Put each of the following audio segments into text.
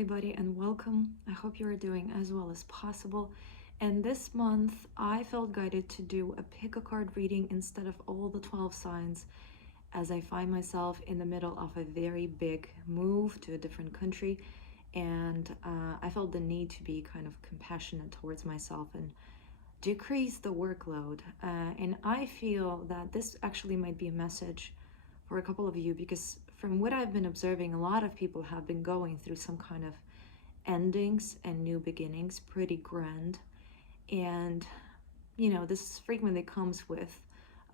everybody, and welcome. I hope you are doing as well as possible. And this month, I felt guided to do a pick a card reading instead of all the 12 signs, as I find myself in the middle of a very big move to a different country. And I felt the need to be kind of compassionate towards myself and decrease the workload. And I feel that this actually might be a message for a couple of you, because from what I've been observing, a lot of people have been going through some kind of endings and new beginnings, pretty grand. And, this frequently comes with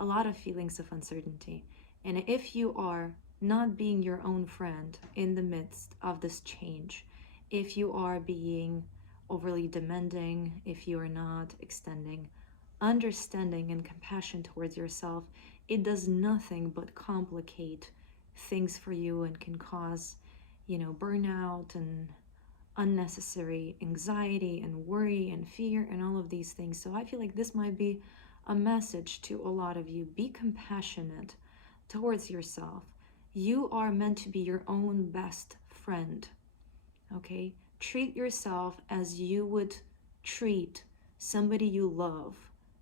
a lot of feelings of uncertainty. And if you are not being your own friend in the midst of this change, if you are being overly demanding, if you are not extending understanding and compassion towards yourself, it does nothing but complicate things for you and can cause, burnout and unnecessary anxiety and worry and fear and all of these things. So I feel like this might be a message to a lot of you. Be compassionate towards yourself. You are meant to be your own best friend. Okay? Treat yourself as you would treat somebody you love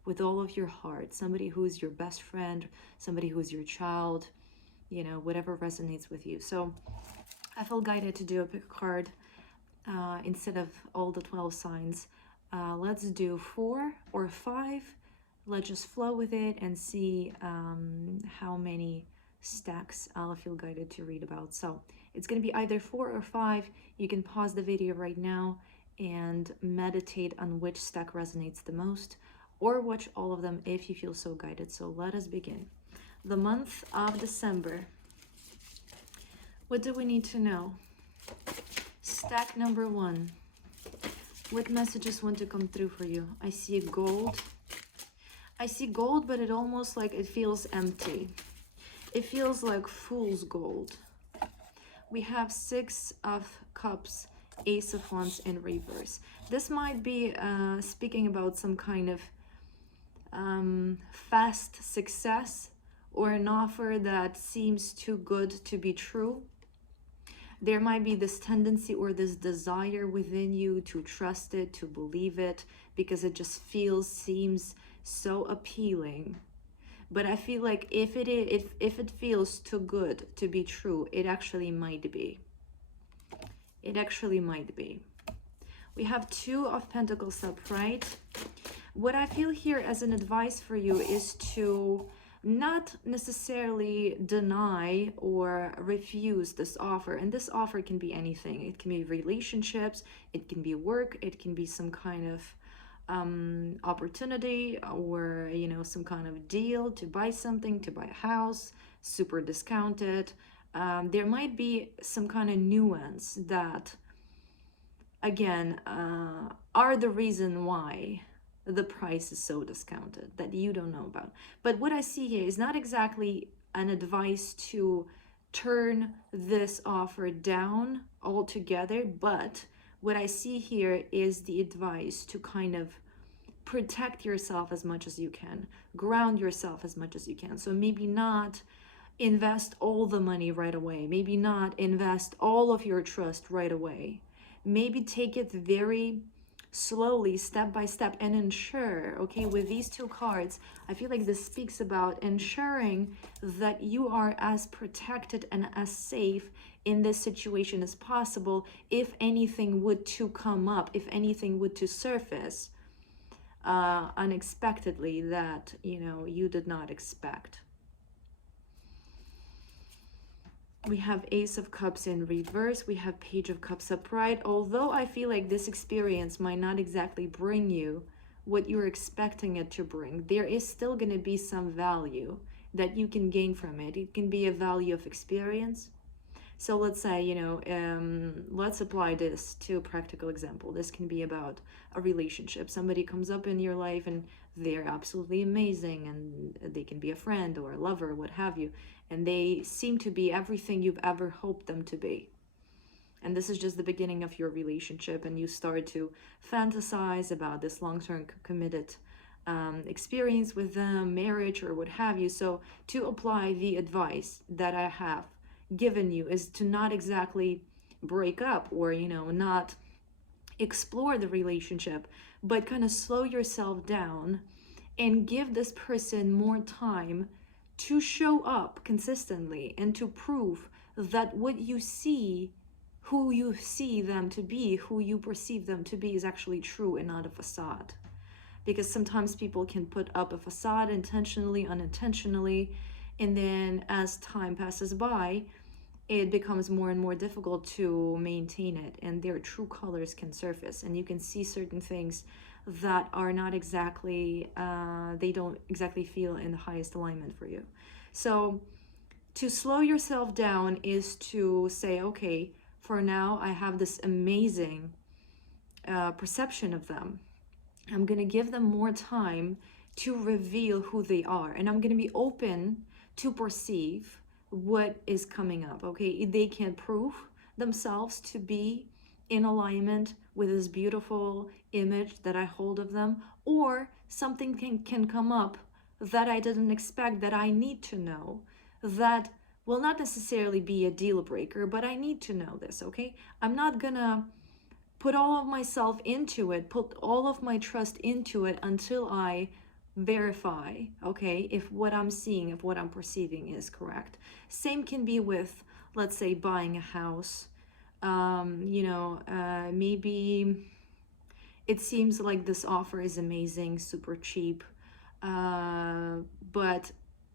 with all of your heart, somebody who's your best friend, somebody who's your child, whatever resonates with you. So I felt guided to do a pick a card instead of all the 12 signs. Let's do 4 or 5. Let's just flow with it and see how many stacks I'll feel guided to read about. So it's going to be either 4 or 5. You can pause the video right now and meditate on which stack resonates the most, or watch all of them if you feel so guided. So let us begin. The month of December. What do we need to know? Stack number 1. What messages want to come through for you? I see gold. I see gold, but it almost like it feels empty. It feels like fool's gold. We have 6 of Cups, Ace of Wands in reverse. This might be speaking about some kind of fast success or an offer that seems too good to be true. There might be this tendency or this desire within you to trust it, to believe it, because it just seems so appealing. But I feel like if it feels too good to be true, it actually might be. It actually might be. We have 2 of Pentacles upright. What I feel here as an advice for you is to not necessarily deny or refuse this offer. And this offer can be anything. It can be relationships, it can be work, it can be some kind of opportunity, or some kind of deal to buy something, to buy a house, super discounted. There might be some kind of nuance that, again, are the reason why the price is so discounted that you don't know about. But what I see here is not exactly an advice to turn this offer down altogether, but what I see here is the advice to kind of protect yourself as much as you can, ground yourself as much as you can. So maybe not invest all the money right away, maybe not invest all of your trust right away. Maybe take it very slowly, step by step, and ensure, okay, with these 2 cards, I feel like this speaks about ensuring that you are as protected and as safe in this situation as possible if anything would to come up, if anything would to surface unexpectedly that, you did not expect. We have Ace of Cups in reverse. We have Page of Cups upright. Although I feel like this experience might not exactly bring you what you're expecting it to bring, there is still going to be some value that you can gain from it. It can be a value of experience. So let's say, let's apply this to a practical example. This can be about a relationship. Somebody comes up in your life and they're absolutely amazing, and they can be a friend or a lover, what have you. And they seem to be everything you've ever hoped them to be. And this is just the beginning of your relationship, and you start to fantasize about this long-term committed experience with them, marriage or what have you. So to apply the advice that I have given you is to not exactly break up or, you know, not explore the relationship, but kind of slow yourself down and give this person more time to show up consistently and to prove that what you see, who you see them to be, who you perceive them to be, is actually true and not a facade. Because sometimes people can put up a facade intentionally, unintentionally, and then as time passes by, it becomes more and more difficult to maintain it, and their true colors can surface, and you can see certain things that are not exactly, they don't exactly feel in the highest alignment for you. So to slow yourself down is to say, okay, for now I have this amazing perception of them. I'm going to give them more time to reveal who they are, and I'm going to be open to perceive what is coming up. Okay, they can prove themselves to be in alignment with this beautiful image that I hold of them, or something can come up that I didn't expect, that I need to know, that will not necessarily be a deal breaker, but I need to know this. Okay, I'm not gonna put all of myself into it, put all of my trust into it until I verify, okay, if what I'm seeing, if what I'm perceiving is correct. Same can be with, let's say, buying a house. Maybe it seems like this offer is amazing, super cheap, but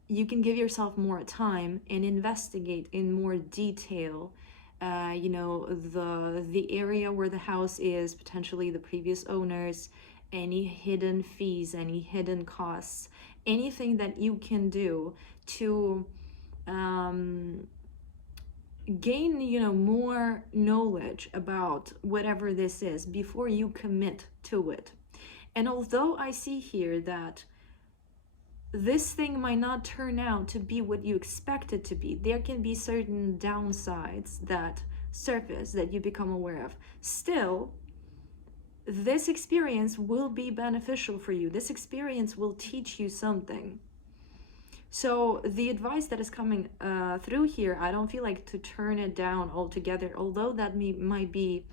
you can give yourself more time and investigate in more detail, the area where the house is, potentially the previous owners, any hidden fees, any hidden costs, anything that you can do to gain, more knowledge about whatever this is before you commit to it. And although I see here that this thing might not turn out to be what you expect it to be, there can be certain downsides that surface that you become aware of. Still, this experience will be beneficial for you. This experience will teach you something. So the advice that is coming through here, I don't feel like to turn it down altogether, although that might be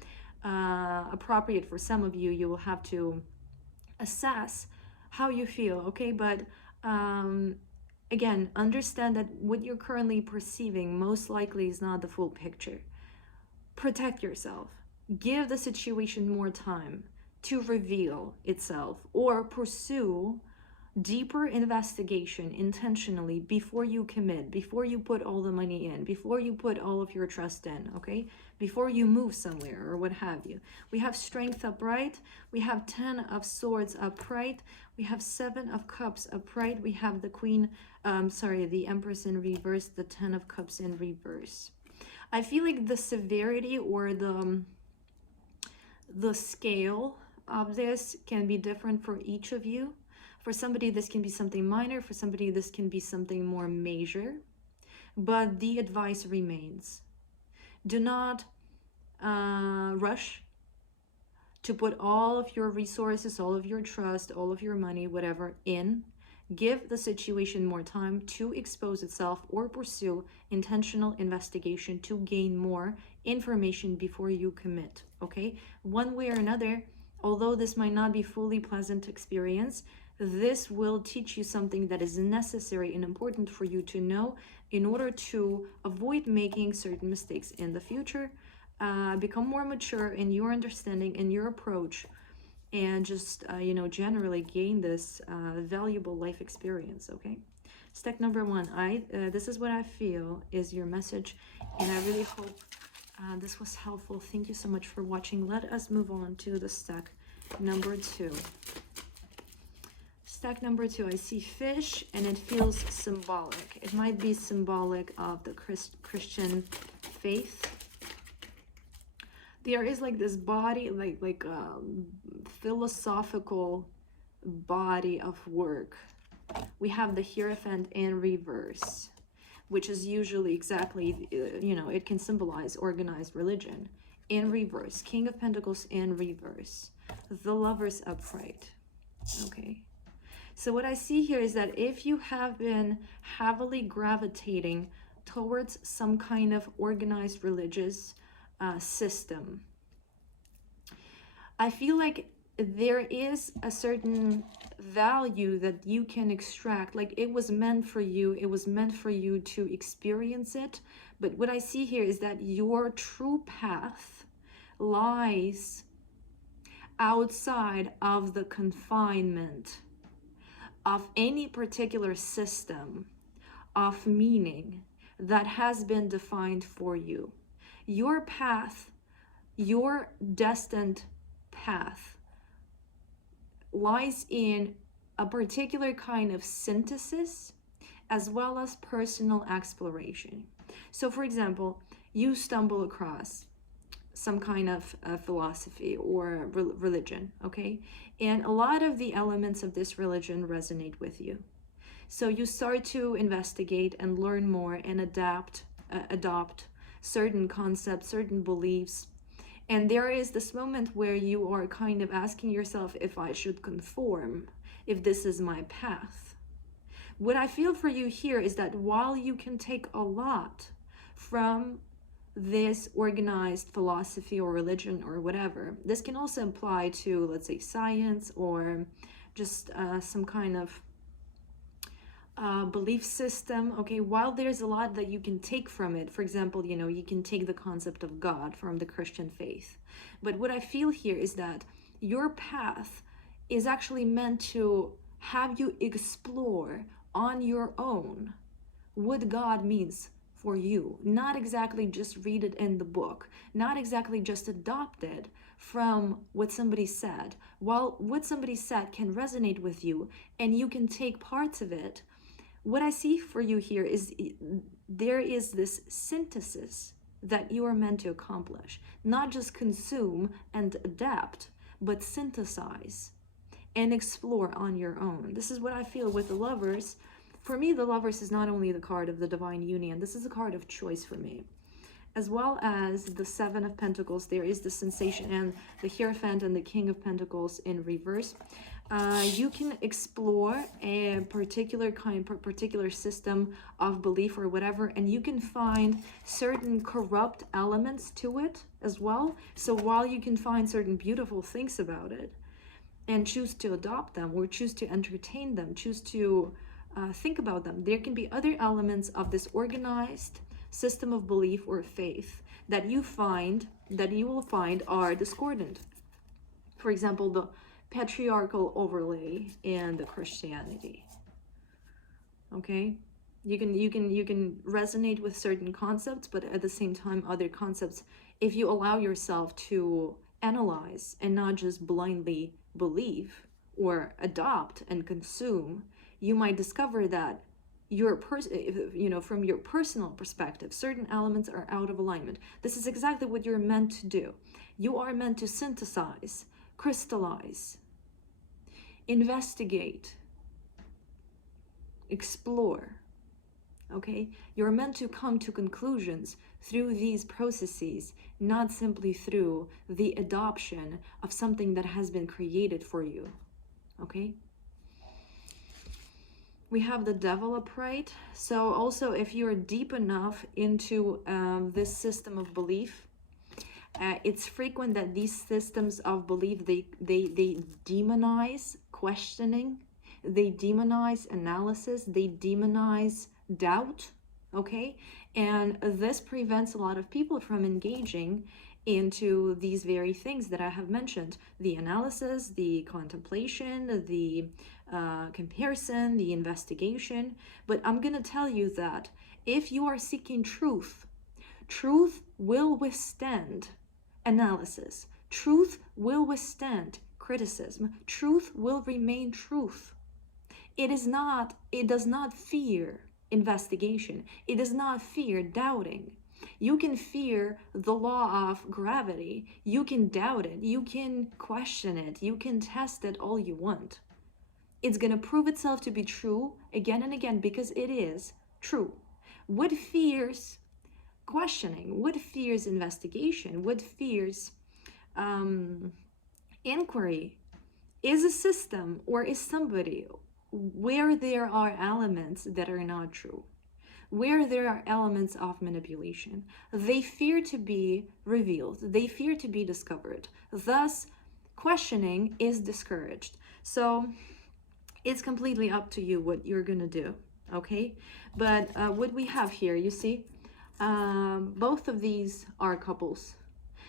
appropriate for some of you. You will have to assess how you feel, okay? But again, understand that what you're currently perceiving most likely is not the full picture. Protect yourself. Give the situation more time to reveal itself, or pursue deeper investigation intentionally before you commit, before you put all the money in, before you put all of your trust in, okay? Before you move somewhere or what have you. We have Strength upright, we have 10 of Swords upright, we have 7 of Cups upright, we have the the Empress in reverse, the 10 of Cups in reverse. I feel like the severity or the scale of this can be different for each of you. For somebody, this can be something minor. For somebody, this can be something more major. But the advice remains. Do not rush to put all of your resources, all of your trust, all of your money, whatever, in. Give the situation more time to expose itself, or pursue intentional investigation to gain more information before you commit, okay? One way or another, although this might not be fully pleasant experience, this will teach you something that is necessary and important for you to know in order to avoid making certain mistakes in the future, become more mature in your understanding and your approach, and just, generally gain this valuable life experience, okay? Stack number 1, this is what I feel is your message, and I really hope this was helpful. Thank you so much for watching. Let us move on to the stack number 2. Stack number 2, I see fish, and it feels symbolic. It might be symbolic of the Christian faith. There is like this body, like philosophical body of work. We have the Hierophant in reverse, which is usually exactly, it can symbolize organized religion. In reverse, King of Pentacles in reverse, the Lovers upright, okay? So what I see here is that if you have been heavily gravitating towards some kind of organized religious system. I feel like there is a certain value that you can extract. Like it was meant for you, it was meant for you to experience it. But what I see here is that your true path lies outside of the confinement of any particular system of meaning that has been defined for you. Your path, your destined path, lies in a particular kind of synthesis as well as personal exploration. So, for example, you stumble across some kind of philosophy or religion, okay? And a lot of the elements of this religion resonate with you. So you start to investigate and learn more and adopt certain concepts, certain beliefs. And there is this moment where you are kind of asking yourself if I should conform, if this is my path. What I feel for you here is that while you can take a lot from this organized philosophy or religion or whatever, this can also apply to, let's say, science or just some kind of belief system. Okay, while there's a lot that you can take from it, for example, you can take the concept of God from the Christian faith. But what I feel here is that your path is actually meant to have you explore on your own what God means for you. Not exactly just read it in the book, not exactly just adopt it from what somebody said. While what somebody said can resonate with you and you can take parts of it, what I see for you here is there is this synthesis that you are meant to accomplish. Not just consume and adapt, but synthesize and explore on your own. This is what I feel with the Lovers. For me, the Lovers is not only the card of the divine union, this is a card of choice for me. As well as the Seven of Pentacles, there is the sensation, and the Hierophant and the King of Pentacles in reverse. You can explore a particular system of belief or whatever, and you can find certain corrupt elements to it as well. So while you can find certain beautiful things about it and choose to adopt them or choose to entertain them, choose to think about them, there can be other elements of this organized system of belief or faith that you will find are discordant. For example, the patriarchal overlay in the Christianity. Okay, you can resonate with certain concepts, but at the same time other concepts, if you allow yourself to analyze and not just blindly believe or adopt and consume, you might discover that from your personal perspective, certain elements are out of alignment. This is exactly what you're meant to do. You are meant to synthesize, crystallize, investigate, explore. Okay, you're meant to come to conclusions through these processes, not simply through the adoption of something that has been created for you. Okay, we have the Devil upright. So also, if you're deep enough into this system of belief, it's frequent that these systems of belief, they demonize questioning, they demonize analysis, they demonize doubt. Okay, and this prevents a lot of people from engaging into these very things that I have mentioned: the analysis, the contemplation, the comparison, the investigation. But I'm gonna tell you that if you are seeking truth, truth will withstand analysis, truth will withstand criticism, truth will remain truth. It does not fear investigation, it does not fear doubting. You can fear the law of gravity, you can doubt it, you can question it, you can test it all you want. It's going to prove itself to be true again and again because it is true. What fears questioning, what fears investigation, what fears inquiry is a system or is somebody where there are elements that are not true. where there are elements of manipulation. They fear to be revealed, they fear to be discovered. Thus, questioning is discouraged. So it's completely up to you what you're gonna do, okay? But what we have here, you see, both of these are couples.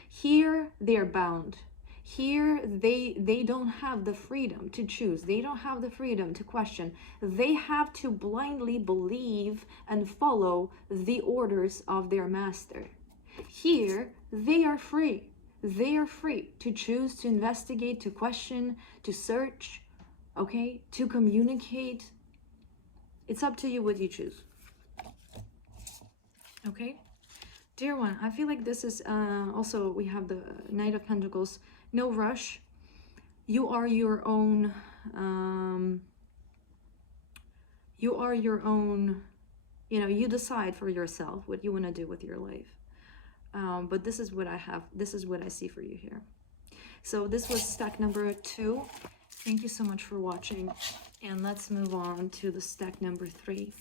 Here they're bound. Here they don't have the freedom to choose. They don't have the freedom to question. They have to blindly believe and follow the orders of their master. Here they are free. They are free to choose, to investigate, to question, to search, okay, to communicate. It's up to you what you choose. Okay, dear one, I feel like this is also, we have the Knight of Pentacles. No rush. You are your own you decide for yourself what you want to do with your life. But this is what I have, this is what I see for you here. So this was stack number 2. Thank you so much for watching, and let's move on to the stack number 3.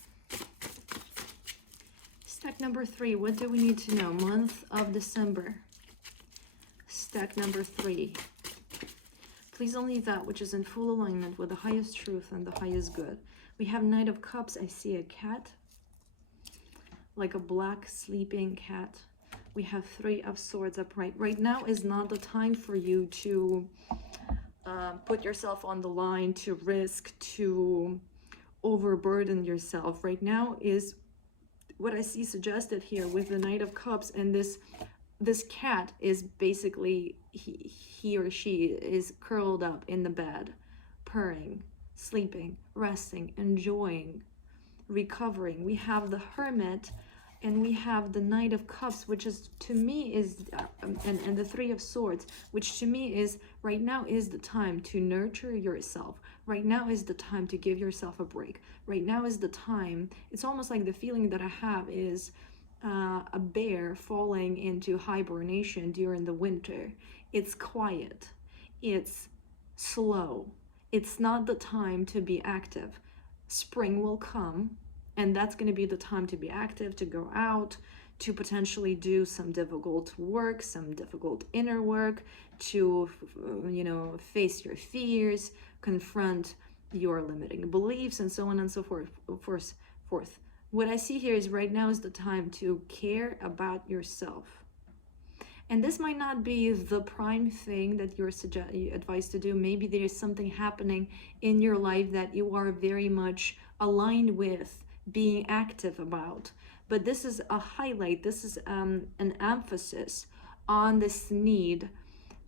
Stack number 3, what do we need to know? Month of December. Stack number 3. Please only that which is in full alignment with the highest truth and the highest good. We have Knight of Cups. I see a cat, like a black sleeping cat. We have 3 of Swords upright. Right now is not the time for you to put yourself on the line, to risk, to overburden yourself. Right now is what I see suggested here with the Knight of Cups, and this cat is basically, he or she is curled up in the bed, purring, sleeping, resting, enjoying, recovering. We have the Hermit, and we have the Knight of Cups, which is, to me, is and the 3 of Swords, which to me is, right now is the time to nurture yourself. Right now is the time to give yourself a break. Right now is the time. It's almost like the feeling that I have is a bear falling into hibernation during the winter. It's quiet, it's slow, it's not the time to be active. Spring will come, and that's going to be the time to be active, to go out, to potentially do some difficult work, some difficult inner work, to, face your fears, confront your limiting beliefs, and so on and so forth. What I see here is right now is the time to care about yourself. And this might not be the prime thing that you're advised to do. Maybe there is something happening in your life that you are very much aligned with being active about. But this is a highlight, this is an emphasis on this need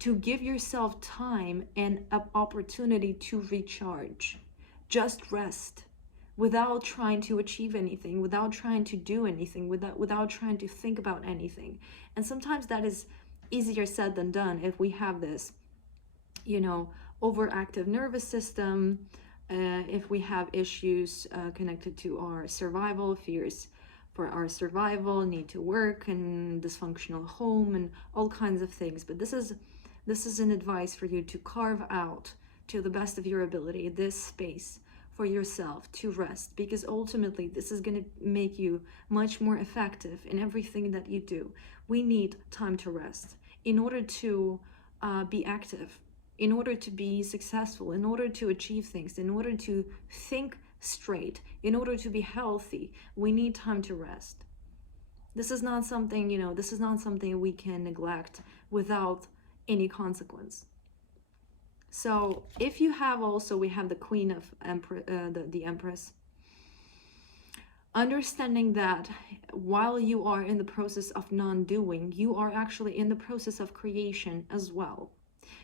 to give yourself time and an opportunity to recharge. Just rest, without trying to achieve anything, without trying to do anything, without trying to think about anything. And sometimes that is easier said than done if we have this, overactive nervous system, if we have issues connected to our survival, fears for our survival, need to work, and dysfunctional home, and all kinds of things. But this is an advice for you to carve out, to the best of your ability, this space for yourself to rest, because ultimately this is going to make you much more effective in everything that you do. We need time to rest in order to be active, in order to be successful, in order to achieve things, in order to think straight, in order to be healthy. We need time to rest. This is not something, this is not something we can neglect without any consequence. So if you have also, we have the Queen of the Empress, understanding that while you are in the process of non-doing, you are actually in the process of creation as well.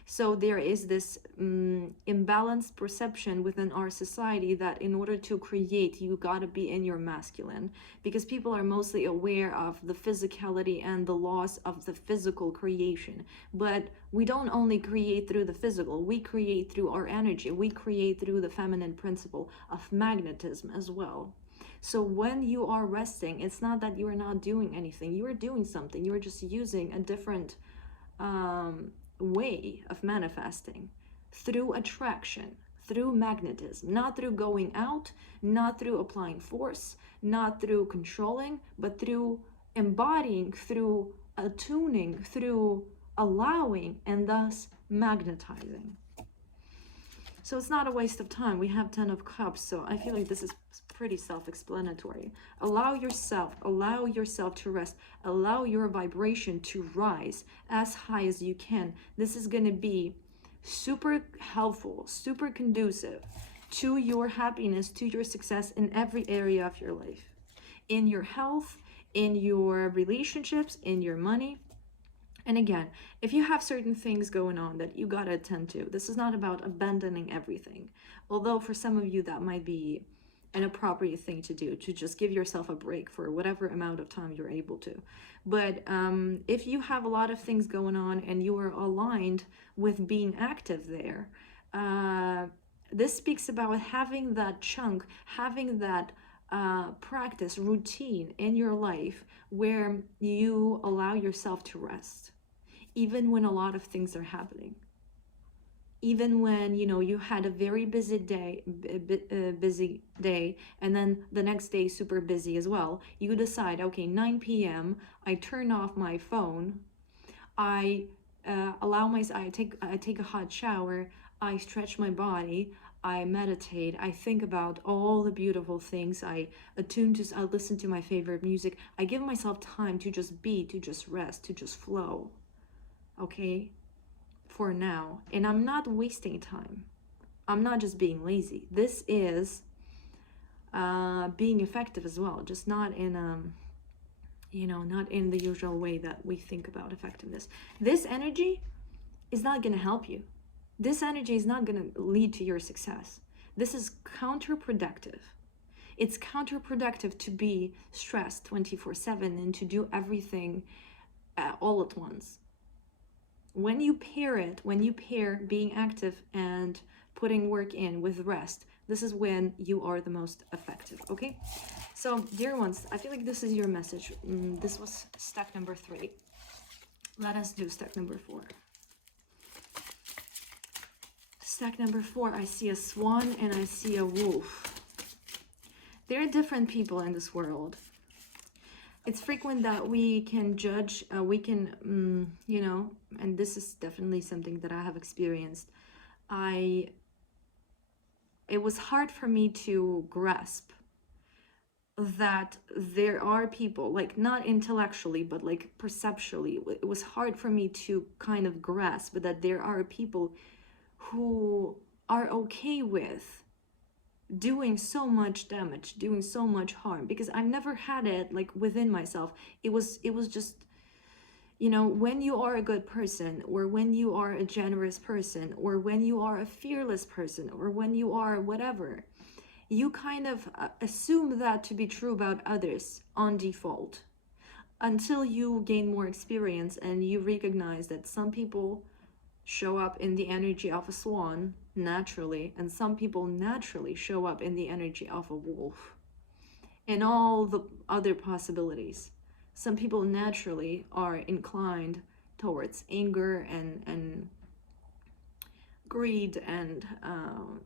So there is this imbalanced perception within our society that in order to create, you gotta be in your masculine, because people are mostly aware of the physicality and the loss of the physical creation. But we don't only create through the physical, we create through our energy, we create through the feminine principle of magnetism as well. So when you are resting, it's not that you are not doing anything, you are doing something, you are just using a different way of manifesting, through attraction, through magnetism, not through going out, not through applying force, not through controlling, but through embodying, through attuning, through allowing, and thus magnetizing. So it's not a waste of time. We have 10 of Cups, so I feel like this is pretty self-explanatory. Allow yourself to rest. Allow your vibration to rise as high as you can. This is going to be super helpful, super conducive to your happiness, to your success in every area of your life. In your health, in your relationships, in your money. And again, if you have certain things going on that you gotta attend to, this is not about abandoning everything. Although for some of you that might be an appropriate thing to do, to just give yourself a break for whatever amount of time you're able to. But if you have a lot of things going on and you are aligned with being active there, this speaks about having that chunk, having that practice, routine in your life where you allow yourself to rest, even when a lot of things are happening. Even when, you know, you had a very busy day, and then the next day super busy as well, you decide, okay, 9 p.m. I turn off my phone, I take a hot shower, I stretch my body, I meditate, I think about all the beautiful things, I listen to my favorite music, I give myself time to just be, to just rest, to just flow, okay, for now. And I'm not wasting time. I'm not just being lazy. This is being effective as well, just not in not in the usual way that we think about effectiveness. This energy is not going to help you. This energy is not going to lead to your success. This is counterproductive. It's counterproductive to be stressed 24/7 and to do everything all at once. When you pair being active and putting work in with rest, this is when you are the most effective, okay? So, dear ones, I feel like this is your message. This was step number 3. Let us do step number 4. Step number 4, I see a swan and I see a wolf. There are different people in this world. It's frequent that we can judge, and this is definitely something that I have experienced. It was hard for me to grasp that there are people, like not intellectually, but like perceptually, it was hard for me to kind of grasp that there are people who are okay with doing so much damage, doing so much harm, because I've never had it like within myself. It was just, when you are a good person, or when you are a generous person, or when you are a fearless person, or when you are whatever, you kind of assume that to be true about others on default, until you gain more experience and you recognize that some people show up in the energy of a swan naturally, and some people naturally show up in the energy of a wolf, and all the other possibilities. Some people naturally are inclined towards anger and greed and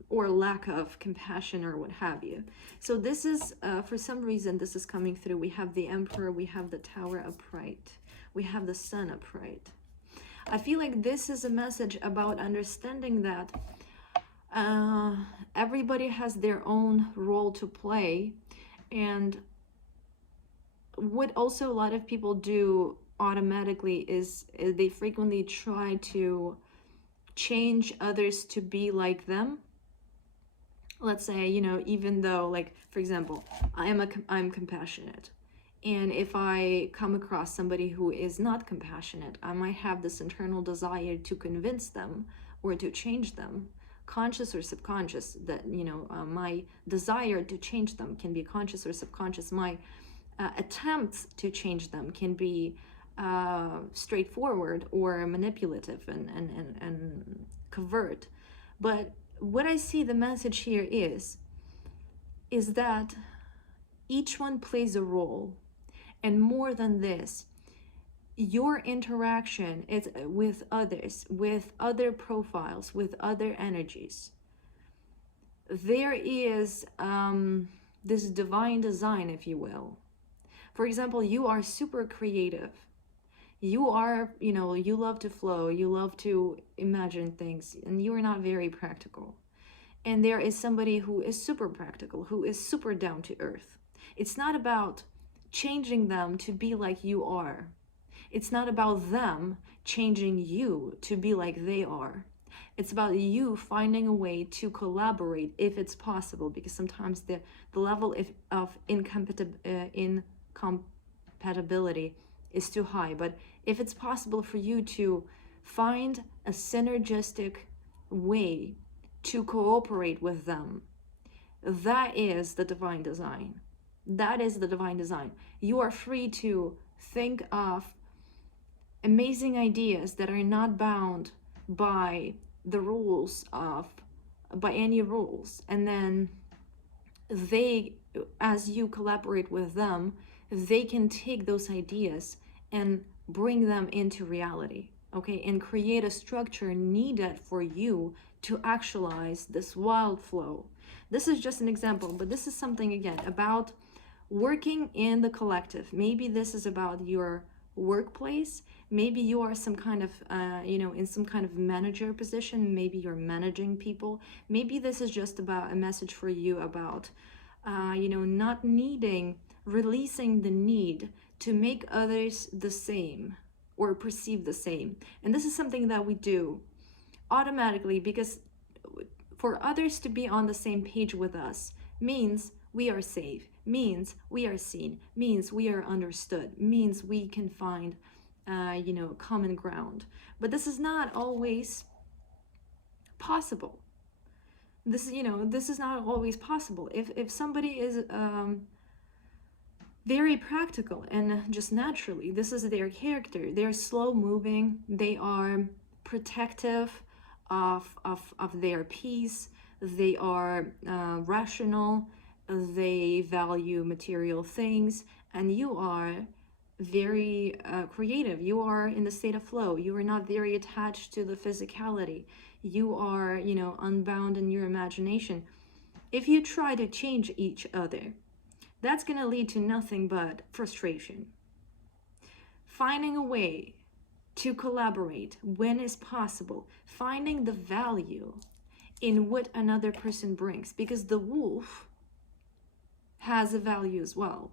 or lack of compassion or what have you. So this is for some reason this is coming through. We have the Emperor, we have the Tower upright, we have the Sun upright. I feel like this is a message about understanding that everybody has their own role to play, and what also a lot of people do automatically is they frequently try to change others to be like them. Let's say, even though, like, for example, I'm compassionate, and if I come across somebody who is not compassionate, I might have this internal desire to convince them or to change them, conscious or subconscious, that, my desire to change them can be conscious or subconscious. My attempts to change them can be straightforward or manipulative and covert. But what I see the message here is that each one plays a role. And more than this, your interaction is with others, with other profiles, with other energies, there is this divine design, if you will. For example, you are super creative. You are, you love to flow, you love to imagine things, and you are not very practical. And there is somebody who is super practical, who is super down to earth. It's not about changing them to be like you are. It's not about them changing you to be like they are. It's about you finding a way to collaborate if it's possible, because sometimes the level of incompatibility is too high. But if it's possible for you to find a synergistic way to cooperate with them, that is the divine design. That is the divine design. You are free to think of amazing ideas that are not bound by the rules by any rules, and then they, as you collaborate with them, they can take those ideas and bring them into reality, okay, and create a structure needed for you to actualize this wild flow. This is just an example, but this is something, again, about working in the collective. Maybe this is about your workplace. Maybe you are some kind of in some kind of manager position. Maybe you're managing people. Maybe this is just about a message for you about not releasing the need to make others the same or perceive the same. And this is something that we do automatically, because for others to be on the same page with us means we are safe, means we are seen, means we are understood, means we can find common ground. But this is not always possible. This is not always possible. If somebody is very practical and just naturally, this is their character, they're slow moving, they are protective of their peace, they are rational, they value material things, and you are very creative. You are in the state of flow. You are not very attached to the physicality. You are, unbound in your imagination. If you try to change each other, that's going to lead to nothing but frustration. Finding a way to collaborate when is possible, finding the value in what another person brings, because the wolf has a value as well.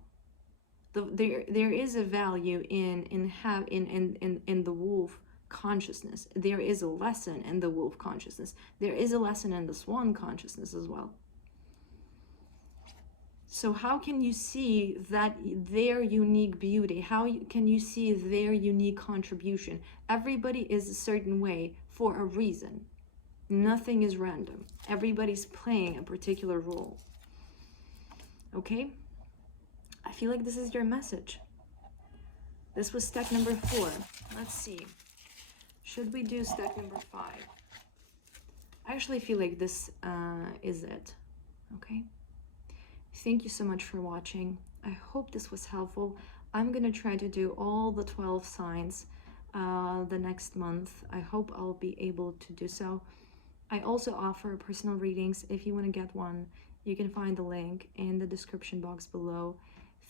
There is a value in the wolf consciousness. There is a lesson in the wolf consciousness. There is a lesson in the swan consciousness as well. So how can you see that their unique beauty? How can you see their unique contribution? Everybody is a certain way for a reason. Nothing is random. Everybody's playing a particular role. Okay? I feel like this is your message. This was stack number 4. Let's see. Should we do stack number 5? I actually feel like this is it. Okay? Thank you so much for watching. I hope this was helpful. I'm going to try to do all the 12 signs the next month. I hope I'll be able to do so. I also offer personal readings. If you want to get one, you can find the link in the description box below.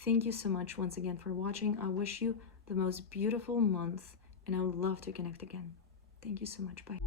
Thank you so much once again for watching. I wish you the most beautiful month, and I would love to connect again. Thank you so much. Bye.